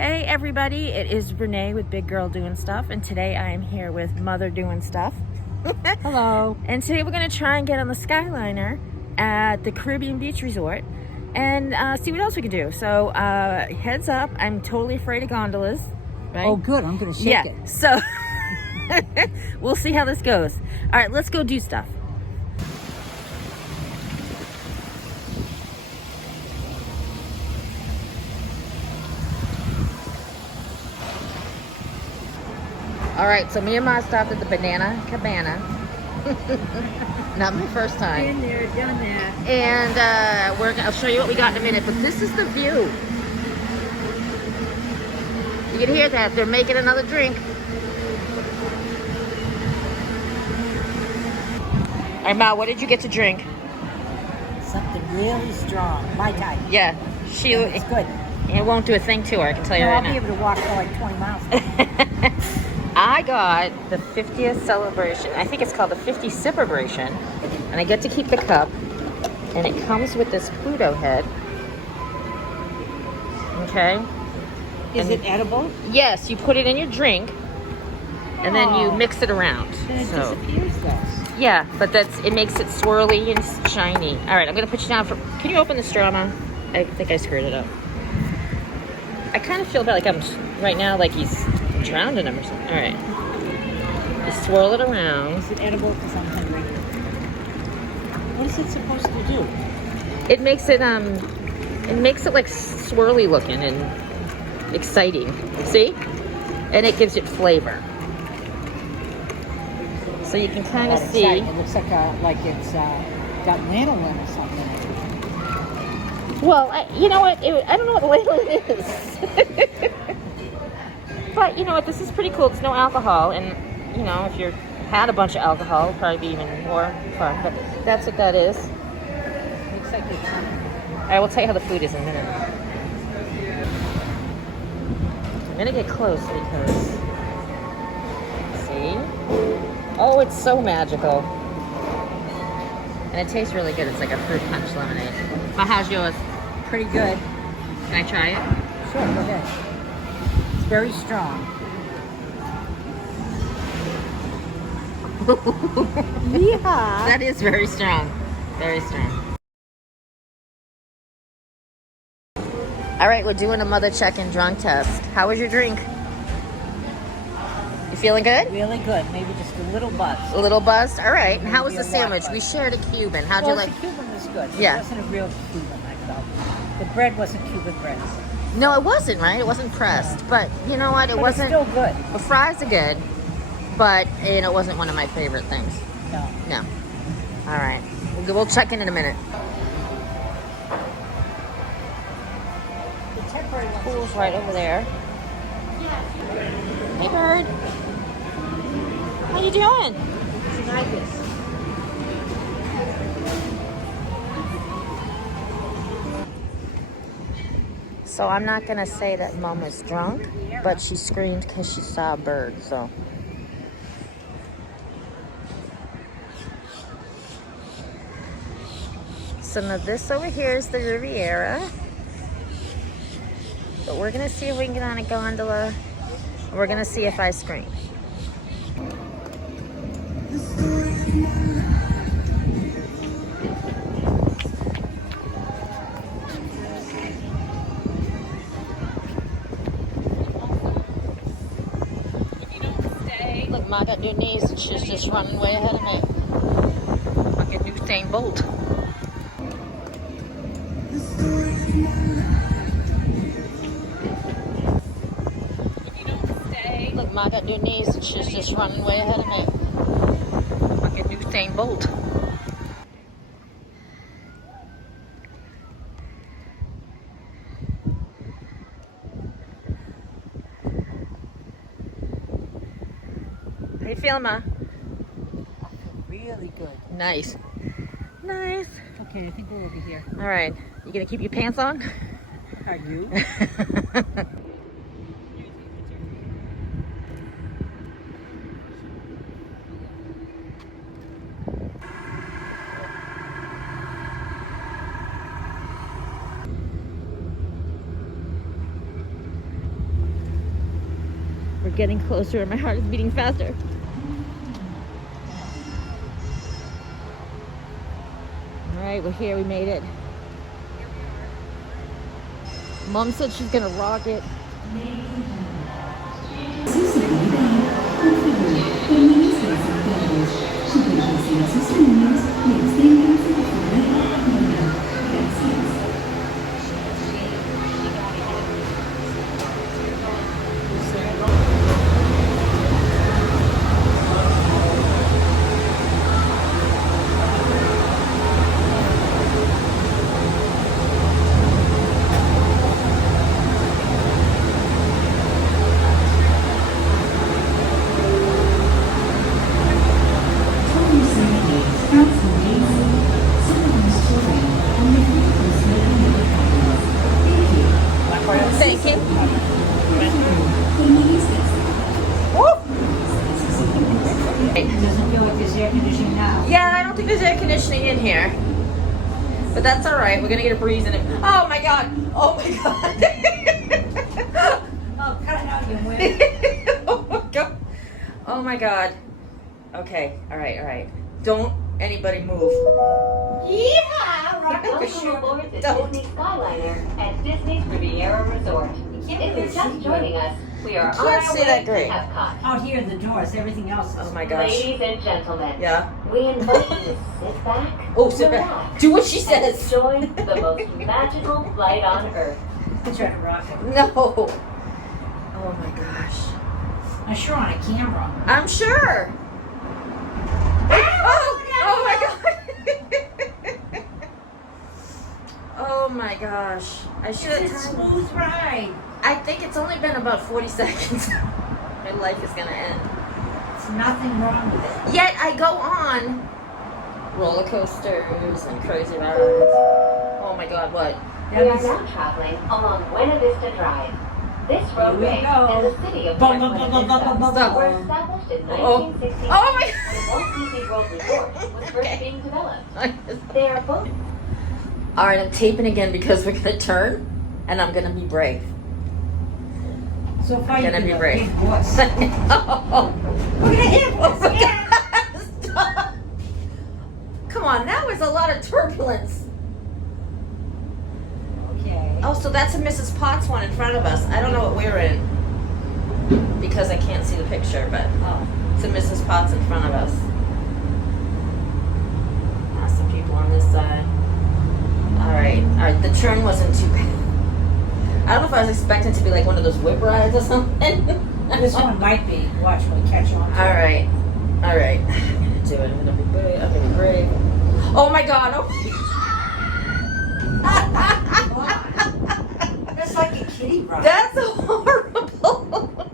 Hey everybody, it is Renee with Big Girl Doing Stuff, and today I am here with Mother Doing Stuff. Hello. And today we're going to try and get on the skyliner at the Caribbean Beach Resort and see what else we can do. So heads up, I'm totally afraid of gondolas. Right? Oh good, I'm going to shake it. So we'll see how this goes. All right, let's go do stuff. All right, so me and Ma stopped at the Banana Cabana. Not my first time. Been there, done that. And I'll show you what we got in a minute, but this is the view. You can hear that. They're making another drink. All right, Ma, what did you get to drink? Something really strong. My type. Yeah, It's good. It won't do a thing to her, I can tell you No, right I'll now. be able to walk for like 20 miles. I got the 50th celebration. I think it's called the 50th Sipperbration. And I get to keep the cup. And it comes with this Pluto head. Okay? Is it edible? Yes, you put it in your drink. And then you mix it around. Then it disappears though. Yeah, but it makes it swirly and shiny. All right, I'm going to put you down for... Can you open the straw, Ma? I think I screwed it up. I kind of feel like I'm right now like he's drowning him or something. All right. You swirl it around. Is it edible? Because I'm hungry. What is it supposed to do? It makes it like swirly looking and exciting. See? And it gives it flavor. So you can kind of see. It looks like it's got lanolin or something. Well, you know what? I don't know what lanolin is. But you know what? This is pretty cool. It's no alcohol, and you know, if you had a bunch of alcohol, it'd probably be even more fun. But that's what that is. Looks like it's I will tell you how the food is in a minute. I'm gonna get close because see? Oh, it's so magical, and it tastes really good. It's like a fruit punch lemonade. But how's yours? pretty good. Can I try it? Sure, go ahead. It's very strong. Yeah. That is very strong. Very strong. All right, we're doing a mother check-in drunk test. How was your drink? You feeling good? Really good. Maybe just a little buzz. A little buzzed? All right. And how was Maybe the a sandwich? lot We buzzed. shared a Cuban. How'd Well, you like? the Cuban was good. Yeah. It wasn't a real Cuban, I felt. The bread wasn't Cuban bread. No, it wasn't, right? It wasn't pressed. But you know what? It But wasn't. it's still good. The fries are good, but you know, it wasn't one of my favorite things. No. No. All right. We'll check in a minute. The temporary one's Pool's right over there. Hey, bird. How you doing? try this. So I'm not gonna say that Mom was drunk, but she screamed because she saw a bird. So. So now this over here is the Riviera. But we're gonna see if we can get on a gondola. We're gonna see if I scream. Look, Ma got new knees and she's just running way ahead of me. Like a new Usain Bolt. Look, Ma got new knees and she's just running way ahead of me. Like a new Usain Bolt. How you feeling, Ma? Really good. Nice. Nice. Okay, I think we're over here. All right. You gonna keep your pants on? Are you? We're getting closer and my heart is beating faster. All right, we're here. We made it. Mom said she's gonna rock it. Thank you. Doesn't feel like there's air conditioning now. Yeah, I don't think there's air conditioning in here. But that's all right. We're going to get a breeze in it. Oh, my God. Oh, my God. Oh, cut it out, you win. Oh, my God. Oh, my God. Okay. All right. All right. Don't anybody move. Yeehaw! Rock the Welcome ship. aboard the Don't. Disney Skyliner at Disney's Riviera Resort. If you're just joining us, we are on Can't our see way that to great. Epcot. Out here, the doors, everything else is. Oh, my gosh. Ladies and gentlemen, Yeah. we invite you to sit back, Oh, sit back. relax, Do what she and says. enjoy the most magical flight on Earth. I try to rock it. No. Oh, my gosh. I'm sure on a camera. I'm sure. Oh, oh my God. Oh my gosh. I should It's a have. smooth ride. I think it's only been about 40 seconds. My life is gonna end. There's nothing wrong with it. Yet I go on roller coasters and crazy rides. Oh my God, what? We are now traveling along Buena Vista Drive. This Here we roadway go. in the city of Bum, Buena bum, bum, bum, bum, bum, Vista bum. were established in Oh. 1969 Oh my when Walt Disney World Resort was first Okay. being developed. God. They are both All right, I'm taping again because we're gonna turn, and I'm gonna be brave. So far, I'm you gonna be can brave. big horse. Oh. Look at him. Oh my God. Stop. Come on, that was a lot of turbulence. Okay. Oh, so that's a Mrs. Potts one in front of us. I don't know what we're in because I can't see the picture, but Oh. it's a Mrs. Potts in front of us. There's some people on this side. All right. The turn wasn't too bad. I don't know if I was expecting to be like one of those whip rides or something. This one might be. Watch when we catch on. All right. All right. I'm gonna do it. I'm gonna be brave. I'm gonna be brave. Oh my God. Oh my God. That's like a kiddie ride. That's horrible.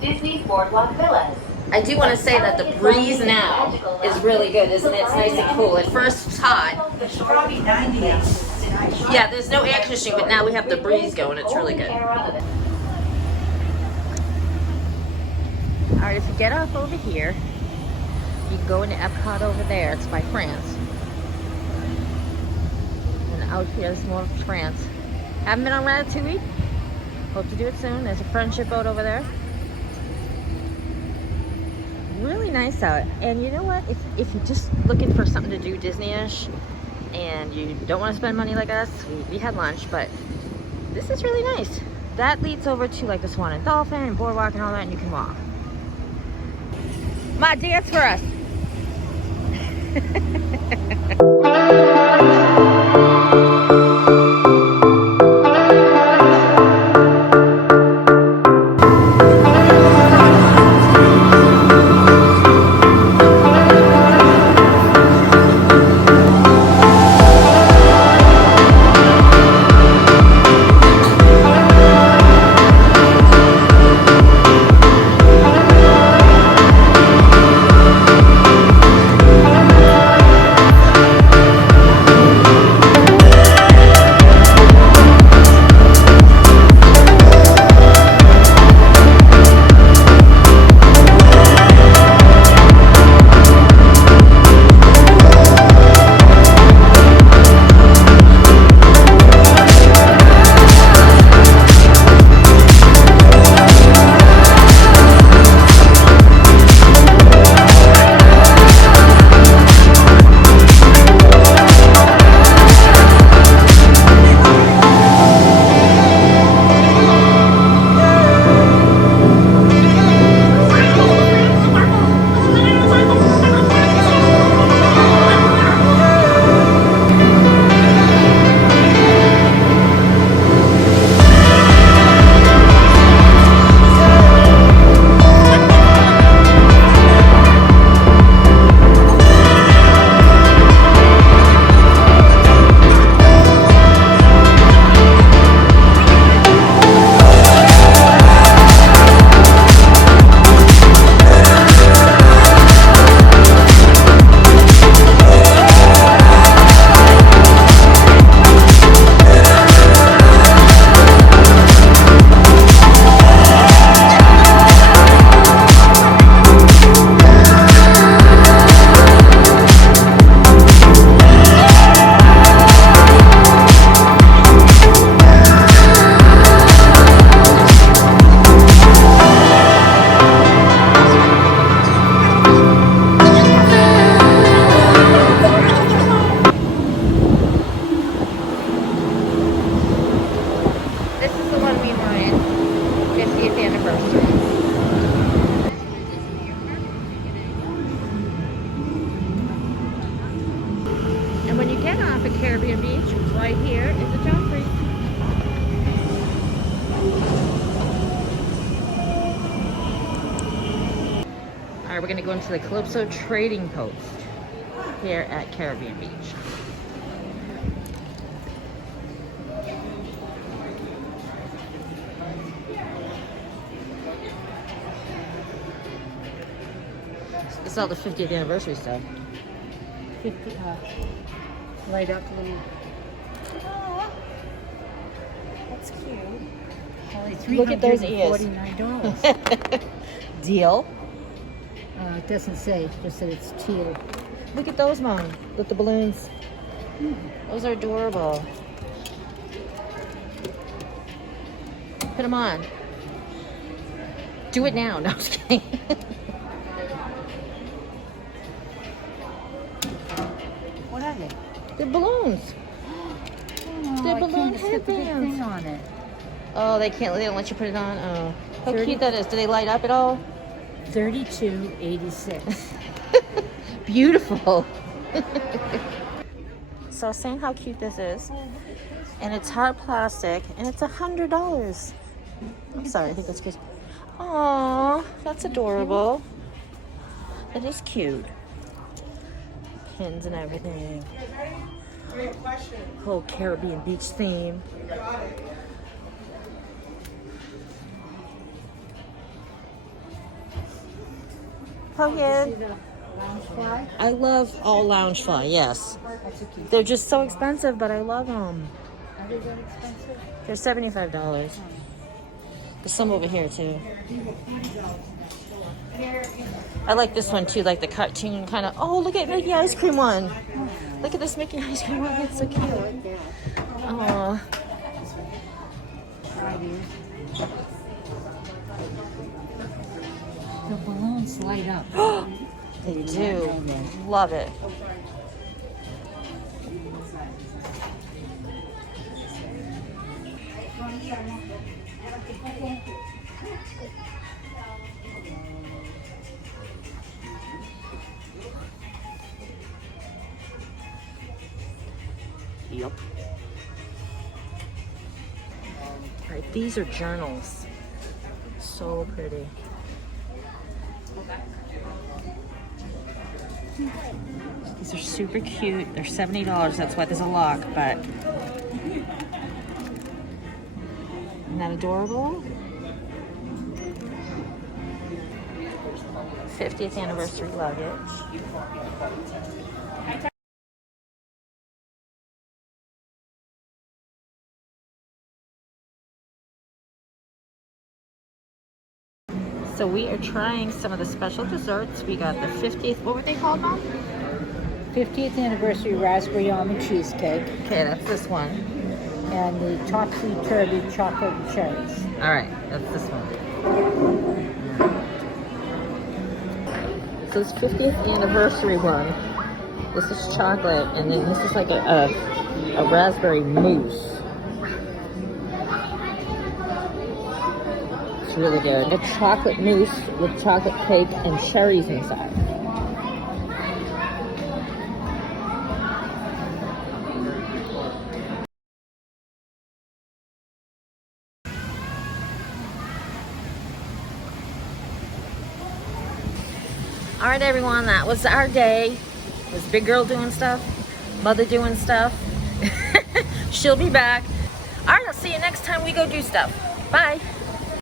Disney's Boardwalk Villas. I do want to say that the breeze now is really good, isn't it? It's nice and cool. At first it's hot. It's probably 90 tonight. Yeah, there's no air conditioning, but now we have the breeze going. It's really good. All right, if you get off over here, you can go into Epcot over there. It's by France. And out here is more of France. Haven't been on Ratatouille. Hope to do it soon. There's a friendship boat over there. Really nice out. And you know what? If you're just looking for something to do Disney-ish and you don't want to spend money like us, we had lunch, but this is really nice. That leads over to like the Swan Dolphin and Boardwalk and all that, and you can walk. Ma, dance for us. anniversary. And when you get off at Caribbean Beach, right here is the Joffrey. All right, we're gonna go into the Calypso Trading Post here at Caribbean Beach. It's all the 50th anniversary stuff. 50, light up little. Oh, that's cute. Only Look at those ears. $349. Deal. It doesn't say, just that it's teal. Look at those, Mom, with the balloons. Those are adorable. Put them on. Do it now. No, I'm just kidding. What are they? They're balloons. Oh, They're I balloon can't just get the big headbands. thing on it. Oh, they don't let you put it on. Oh, how 30. cute that is. Do they light up at all? $32.86. Beautiful. So saying how cute this is, and it's hard plastic, and it's $100. I'm sorry, I think that's cute. Aww, that's adorable. It is cute. Pins and everything. Whole Caribbean Beach theme. Oh yeah. See the lounge fly? I love all lounge fly, yes. That's a cute. They're just so expensive, but I love them. Are they that expensive? They're $75. There's some over here too. I like this one too, like the cartoon kind of. Oh, look at Mickey ice cream one. Look at this Mickey ice cream one. It's so cute. Oh, The balloons light up. they do. Love it. Yep. All right, these are journals. So pretty. These are super cute. They're $70. That's why there's a lock, but isn't that adorable? 50th anniversary luggage. So we are trying some of the special desserts. We got the 50th, what were they called, Mom? 50th anniversary raspberry almond cheesecake Okay, that's this one. and the topsy-turvy chocolate and cherries. All right, that's this one. So this 50th anniversary one. This is chocolate, and then this is like a raspberry mousse. It's really good. A chocolate mousse with chocolate cake and cherries inside. All right, everyone, that was our day. It was big girl doing stuff, mother doing stuff. She'll be back. All right, I'll see you next time we go do stuff. Bye.